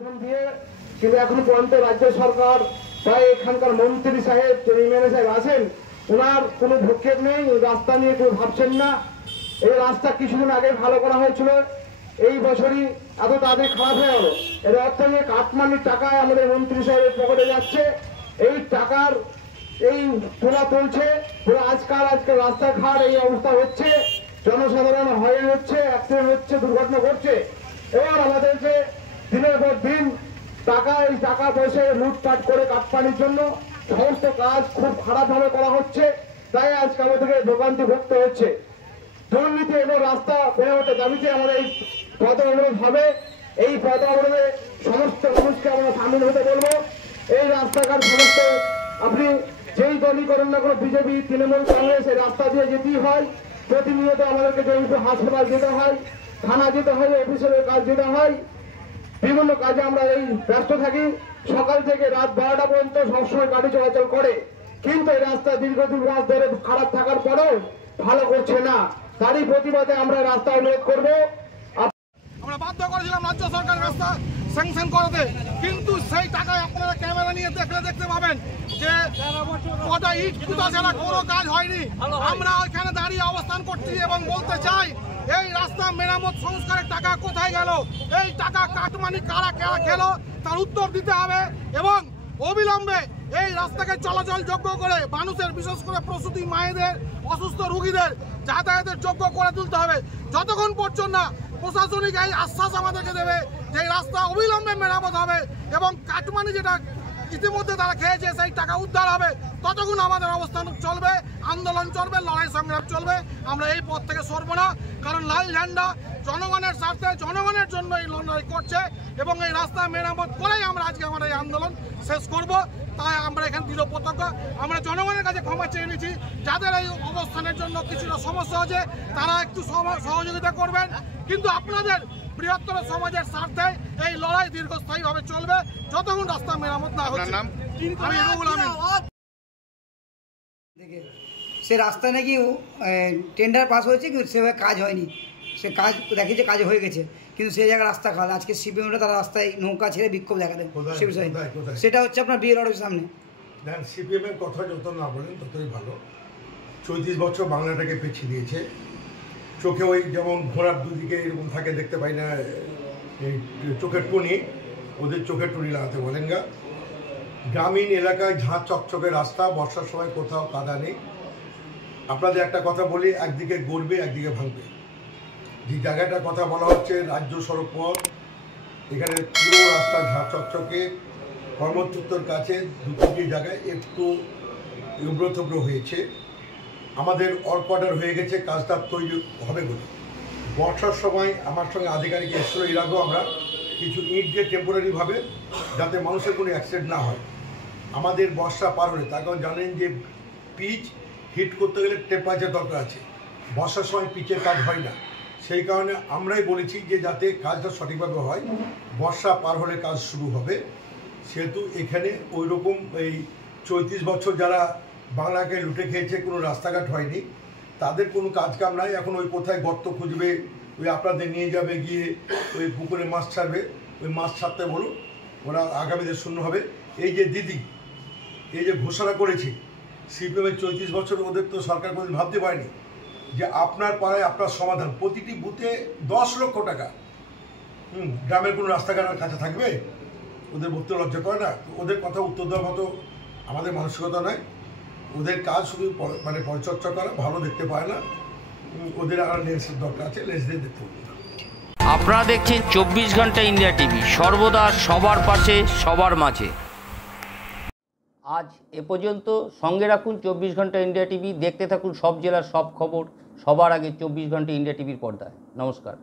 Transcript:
দিয়ে, কিন্তু এখনো পর্যন্ত রাজ্য সরকার বা এখানকার মন্ত্রী সাহেব এমএলএ সাহেব আছেন, ওনার কোনো ভ্রুক্ষেপ নেই, রাস্তা নিয়ে কেউ ভাবছেন না। এই রাস্তা কিছুদিন আগে ভালো করা হয়েছিল, এই বছরই এত তাড়াতাড়ি খারাপ হয়ে গেল। এর অর্থ যে কাটমানির টাকায় আমাদের মন্ত্রী সাহেবের পকেটে যাচ্ছে, এই টাকার এই তোলা তুলছে, আজকাল রাস্তাঘাট এই অবস্থা হচ্ছে, জনসাধারণ হয়রান হচ্ছে, অ্যাক্সিডেন্ট হচ্ছে, দুর্ঘটনা ঘটছে। এবার আমাদেরকে দিনের পর দিন এই টাকা পয়সা লুটপাট করে কাটপানির জন্য সমস্ত কাজ খুব খারাপভাবে করা হচ্ছে। তাই আজকে আমাদেরকে ভোগান্তি ভুগতে হচ্ছে। দুর্নীতি এবং রাস্তা বেড়ে ওঠে দাবিতে আমাদের এই পথ অবরোধ হবে। এই পথ অবরোধে সমস্ত মানুষকে আমরা সামিল হতে বলবো। এই রাস্তাঘাট সমস্ত আপনি যেই দলই করেন না কোনো, বিজেপি, তৃণমূল, কংগ্রেস, এই রাস্তা দিয়ে যেতেই হয়। প্রতিনিয়ত আমাদেরকে জয়পুর হাসপাতাল যেতে হয়, থানা যেতে হয়, অফিসের কাজ যেতে হয়, বিভিন্ন কাজে আমরা এই ব্যস্ত থাকি। সকাল থেকে রাত 12টা পর্যন্ত সবসময় গাড়ি চলাচল করে, কিন্তু এই রাস্তা দীর্ঘদিন রাত ধরে খারাপ থাকার পরেও ভালো করছে না। তারই প্রতিবাদে আমরা রাস্তা অবরোধ করবো। আমরা বাধ্য করেছিলাম রাজ্য সরকার রাস্তা স্যাংশন করতে, কিন্তু সেই টাকায় আপনারা ক্যামেরা নিয়ে দেখতে পাবেন যে কটা ইট কুটা ছাড়া কোনো কাজ হয়নি। আমরা ওইখানে দাঁড়িয়ে অবস্থান করছি এবং বলতে চাই, এই রাস্তা মেরামত সংস্কারের টাকা কোথায় গেল? এই টাকা কাটমানি কারা খেলো তার উত্তর দিতে হবে এবং অবিলম্বে এই রাস্তাকে চলাচল যোগ্য করে মানুষের, বিশেষ করে প্রসূতি মায়েদের, অসুস্থ রোগীদের যাতায়াতের যোগ্য করে তুলতে হবে। যতক্ষণ পর্যন্ত না প্রশাসনিক এই আশ্বাস আমাদেরকে দেবে যে এই রাস্তা অবিলম্বে মেরামত হবে এবং কাটমানি যেটা ইতিমধ্যে তারা খেয়েছে সেই টাকা উদ্ধার হবে, ততক্ষণ আমাদের অবস্থান চলবে, আন্দোলন চলবে, লড়াই সংগ্রাম চলবে। আমরা এই পথ থেকে সরব না, কারণ লাল ঝান্ডা জনগণের স্বার্থে, জনগণের জন্য এই লড়াই করছে এবং এই রাস্তা মেরামত করেই আমরা আজকে আমরা এই আন্দোলন শেষ করব। তাই আমরা এখানে দৃঢ় প্রত্যক্ষ, আমরা জনগণের কাছে ক্ষমা চেয়ে নিয়েছি। যাদের এই অবস্থানের জন্য কিছুটা সমস্যা আছে তারা একটু সহযোগিতা করবেন, কিন্তু আপনাদের বৃহত্তর সমাজের স্বার্থে এই লড়াই দীর্ঘস্থায়ীভাবে চলবে যতক্ষণ রাস্তা মেরামত না হচ্ছে। সে রাস্তা নাকি টেন্ডার পাস হয়েছে, কিন্তু সেভাবে কাজ হয়নি। সে কাজ দেখেছে, কাজ হয়ে গেছে, কিন্তু সেই জায়গায় রাস্তা খাল। আজকে সিপিএমটা তারা রাস্তায় নৌকা ছেড়ে বিক্ষোভ দেখালেন সে বিষয়ে। সেটা হচ্ছে আপনার বিএল অফিসের সামনে। দেখেন, সিপিএমের কথা যত না বলেন ততই ভালো। 34 বছর বাংলাটাকে পেছিয়ে দিয়েছে। চোখে ওই যেমন ঘোড়ার দুদিকে এরকম থাকে, দেখতে পাই না এই চোখের টুনি, ওদের চোখের টুনি লাগাতে বলেন গা। গ্রামীণ এলাকায় ঝাঁ চকচকে রাস্তা, বর্ষার সময় কোথাও কাদা নেই। আপনাদের একটা কথা বলি, একদিকে গড়বে একদিকে ভাঙবে। যে জায়গাটার কথা বলা হচ্ছে রাজ্য সড়ক পথ, এখানে পুরো রাস্তা ঝাঁ চকচকে, কর্মচ্যুতর কাছে দুটি জায়গায় একটু উগ্রথব্র হয়েছে। আমাদের অর্ডার হয়ে গেছে, কাজটা তৈরি হবে বলে। বর্ষার সময় আমার সঙ্গে আধিকারিক এসেছিল, এর আগেও আমরা কিছু ইট দিয়ে টেম্পোরারিভাবে, যাতে মানুষের কোনো অ্যাক্সিডেন্ট না হয়। আমাদের বর্ষা পার হলে, তার কারণ জানেন যে পিচ হিট করতে গেলে টেম্পারেচার দরকার আছে। বর্ষার সময় পিচের কাজ হয় না, সেই কারণে আমরাই বলেছি যে যাতে কাজটা সঠিকভাবে হয়, বর্ষা পার হলে কাজ শুরু হবে। সেহেতু এখানে ওই রকম এই 34 বছর যারা বাংলাকে লুটে খেয়েছে, কোনো রাস্তাঘাট হয়নি, তাদের কোনো কাজ কাম নাই। এখন ওই কোথায় গর্ত খুঁজবে, ওই আপনাদের নিয়ে যাবে, গিয়ে ওই পুকুরে মাছ ছাড়বে, ওই মাছ ছাড়তে বলুন, ওরা আগামীদের শূন্য হবে। এই যে দিদি এই যে ঘোষণা করেছে সিপিএমের 34 বছর, ওদের তো সরকার কোনোদিন ভাবতে পারেনি যে আপনার পাড়ায় আপনার সমাধান, প্রতিটি বুথে 10 লক্ষ টাকা। গ্রামের কোনো রাস্তাঘাটের কাছে থাকবে? ওদের বলতে লজ্জা করে না? ওদের কথা উত্তর দেওয়ার মতো আমাদের মানসিকতা নয়। ওদের কাজ শুধু মানে পরিচর্যা করা, ভালো দেখতে পায় না। ওদের আর লেন্সের দরকার আছে, লেন্স দিয়ে দেখতে হবে। আপনারা দেখছেন 24 ঘন্টা ইন্ডিয়া টিভি, সর্বদা সবার পাশে, সবার মাঝে। আজ এ পর্যন্ত। সঙ্গে রাখুন 24 ঘন্টা ইন্ডিয়া টিভি। দেখতে থাকুন সব জেলার সব খবর সবার আগে 24 ঘন্টা ইন্ডিয়া টিভির পর্দায়। নমস্কার।